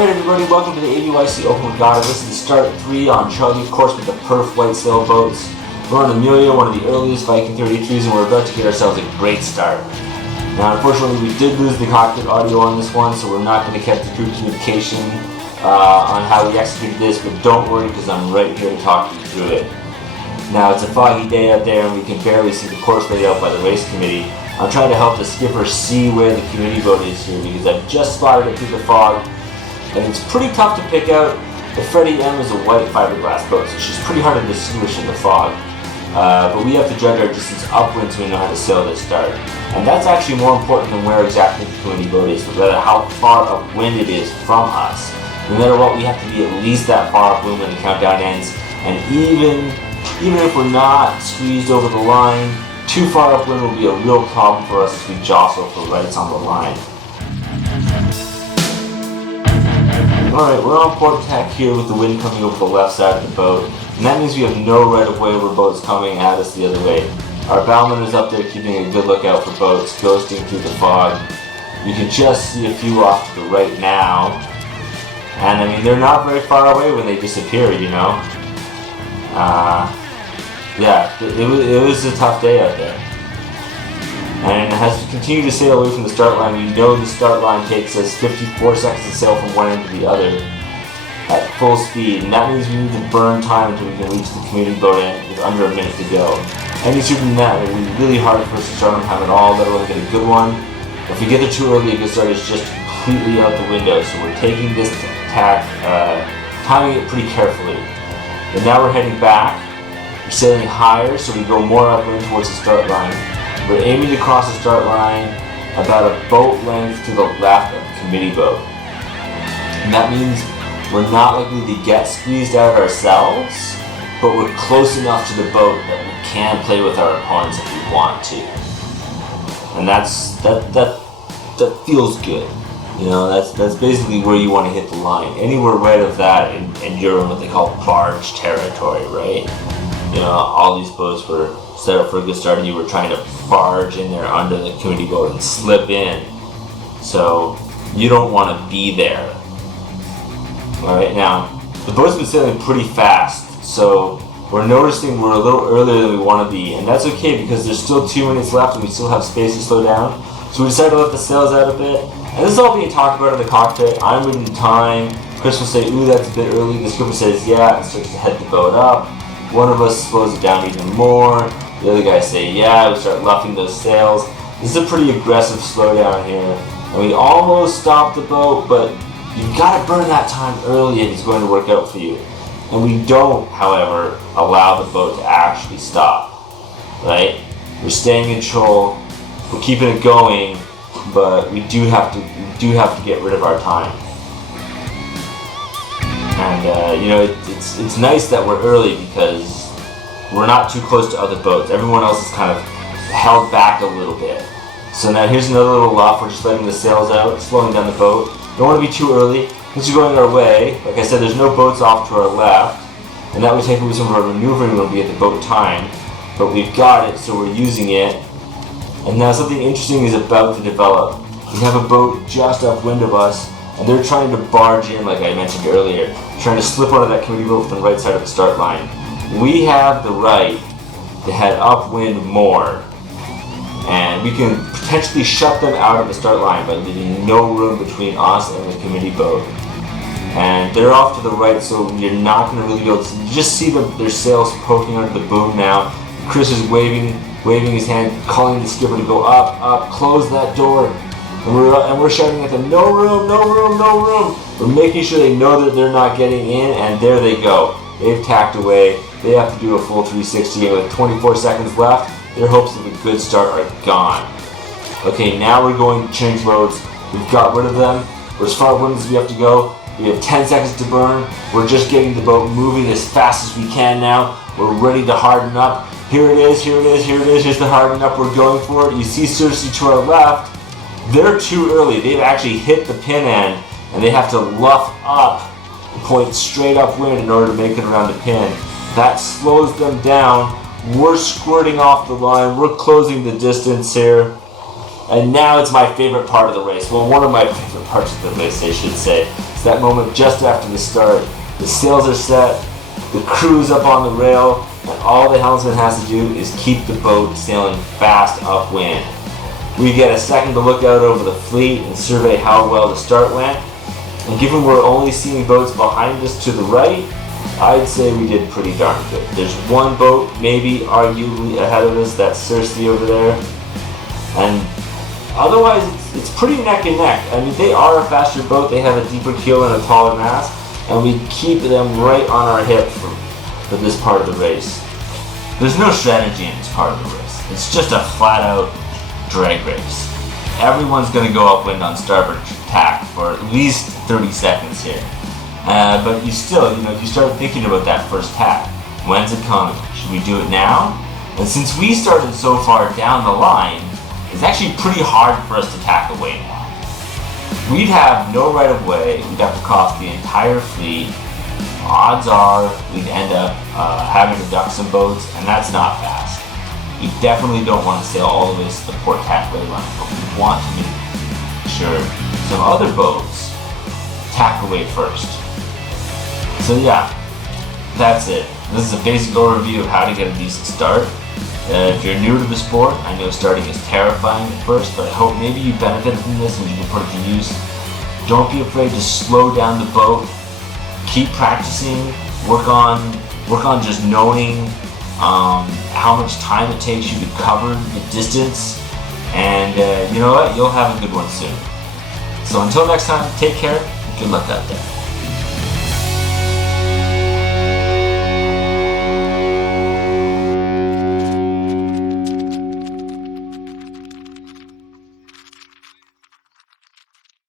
Alright everybody, welcome to the ABYC Open Regatta. This is the start 3 on Charlie, of course, with the Perf white sail boats. We're on Amelia, one of the earliest Viking 33s, and we're about to get ourselves a great start. Now, unfortunately, we did lose the cockpit audio on this one, so we're not going to keep the crew communication on how we executed this, but don't worry because I'm right here to talk you through it. Now, it's a foggy day out there and we can barely see the course laid out by the race committee. I'm trying to help the skipper see where the committee boat is here because I've just spotted it through the fog, and it's pretty tough to pick out. The Freddie M is a white fiberglass boat, so she's pretty hard to distinguish in the fog. But we have to judge our distance upwind so we know how to sail this start. And that's actually more important than where exactly the committee boat is, but rather how far upwind it is from us. No matter what, we have to be at least that far upwind when the countdown ends. And even if we're not squeezed over the line, too far upwind will be a real problem for us as we jostle for rights on the line. Alright, we're on port tack here with the wind coming over the left side of the boat, and that means we have no right of way over boats coming at us the other way. Our bowman is up there keeping a good lookout for boats, ghosting through the fog. You can just see a few off to the right now, and I mean they're not very far away when they disappear, you know. Yeah, it was a tough day out there. And as we continue to sail away from the start line, we know the start line takes us 54 seconds to sail from one end to the other at full speed, and that means we need to burn time until we can reach the community boat end with under a minute to go. Any sooner than that, it will be really hard for us to start on time at all, let alone get a good one. If we get there too early, a good start is just completely out the window, so we're taking this tack, timing it pretty carefully. But now we're heading back. We're sailing higher, so we go more upwind towards the start line. We're aiming to cross the start line about a boat length to the left of the committee boat. And that means we're not likely to get squeezed out ourselves, but we're close enough to the boat that we can play with our opponents if we want to. And that feels good. You know, that's basically where you want to hit the line. Anywhere right of that, and you're in what they call barge territory, right? You know, all these boats were set up for a good start and you were trying to barge in there under the committee boat and slip in. So you don't want to be there. Alright, now the boat's been sailing pretty fast, so we're noticing we're a little earlier than we want to be, and that's okay because there's still 2 minutes left and we still have space to slow down. So we decided to let the sails out a bit, and this is all being talked about in the cockpit. I'm reading time. Chris will say, ooh, that's a bit early. The skipper says, yeah, and starts to head the boat up. One of us slows it down even more. The other guys say, yeah, we start luffing those sails. This is a pretty aggressive slowdown here. And we almost stopped the boat, but you've got to burn that time early if it's going to work out for you. And we don't, however, allow the boat to actually stop. Right? We're staying in control. We're keeping it going, but we do have to get rid of our time. And you know, it's nice that we're early because we're not too close to other boats. Everyone else is kind of held back a little bit. So now here's another little luff. We're just letting the sails out, slowing down the boat. Don't want to be too early. Since you're going our way, like I said, there's no boats off to our left, and that would take away some of our maneuvering when we get the boat time. But we've got it, so we're using it. And now something interesting is about to develop. We have a boat just upwind of us, and they're trying to barge in, like I mentioned earlier, trying to slip onto that committee boat from the right side of the start line. We have the right to head upwind more, and we can potentially shut them out of the start line by leaving no room between us and the committee boat. And they're off to the right, so you're not going to really be able to just see their sails poking under the boom now. Chris is waving his hand, calling the skipper to go up, close that door. And we're shouting at them, no room, no room, no room. We're making sure they know that they're not getting in, and there they go. They've tacked away. They have to do a full 360, and with 24 seconds left, their hopes of a good start are gone. Okay, now we're going to change modes. We've got rid of them. We're as far upwind as we have to go. We have 10 seconds to burn. We're just getting the boat moving as fast as we can now. We're ready to harden up. Here it is, here it is, here it is. Here's the hardening up. We're going for it. You see Cersei to our left. They're too early. They've actually hit the pin end, and they have to luff up, point straight upwind in order to make it around the pin. That slows them down. We're squirting off the line. We're closing the distance here. And now it's my favorite part of the race. Well, one of my favorite parts of the race, I should say. It's that moment just after the start. The sails are set, the crew's up on the rail, and all the helmsman has to do is keep the boat sailing fast upwind. We get a second to look out over the fleet and survey how well the start went. And given we're only seeing boats behind us to the right, I'd say we did pretty darn good. There's one boat, maybe arguably ahead of us, that's Cersei over there. And otherwise, it's pretty neck and neck. I mean, they are a faster boat, they have a deeper keel and a taller mast, and we keep them right on our hip for this part of the race. There's no strategy in this part of the race. It's just a flat out drag race. Everyone's going to go upwind on starboard tack for at least 30 seconds here. But you still, if you start thinking about that first tack, when's it coming? Should we do it now? And since we started so far down the line, it's actually pretty hard for us to tack away now. We'd have no right of way, we'd have to cross the entire fleet. Odds are we'd end up having to duck some boats, and that's not fast. We definitely don't want to sail all the way to the port tackway line, but we want to make sure some other boats tack away first. So yeah, that's it. This is a basic overview of how to get a decent start. If you're new to the sport, I know starting is terrifying at first, but I hope maybe you benefited from this and you can put it to use. Don't be afraid to slow down the boat. Keep practicing. Work on just knowing how much time it takes you to cover the distance, and you know what? You'll have a good one soon. So until next time, take care. Good luck out there.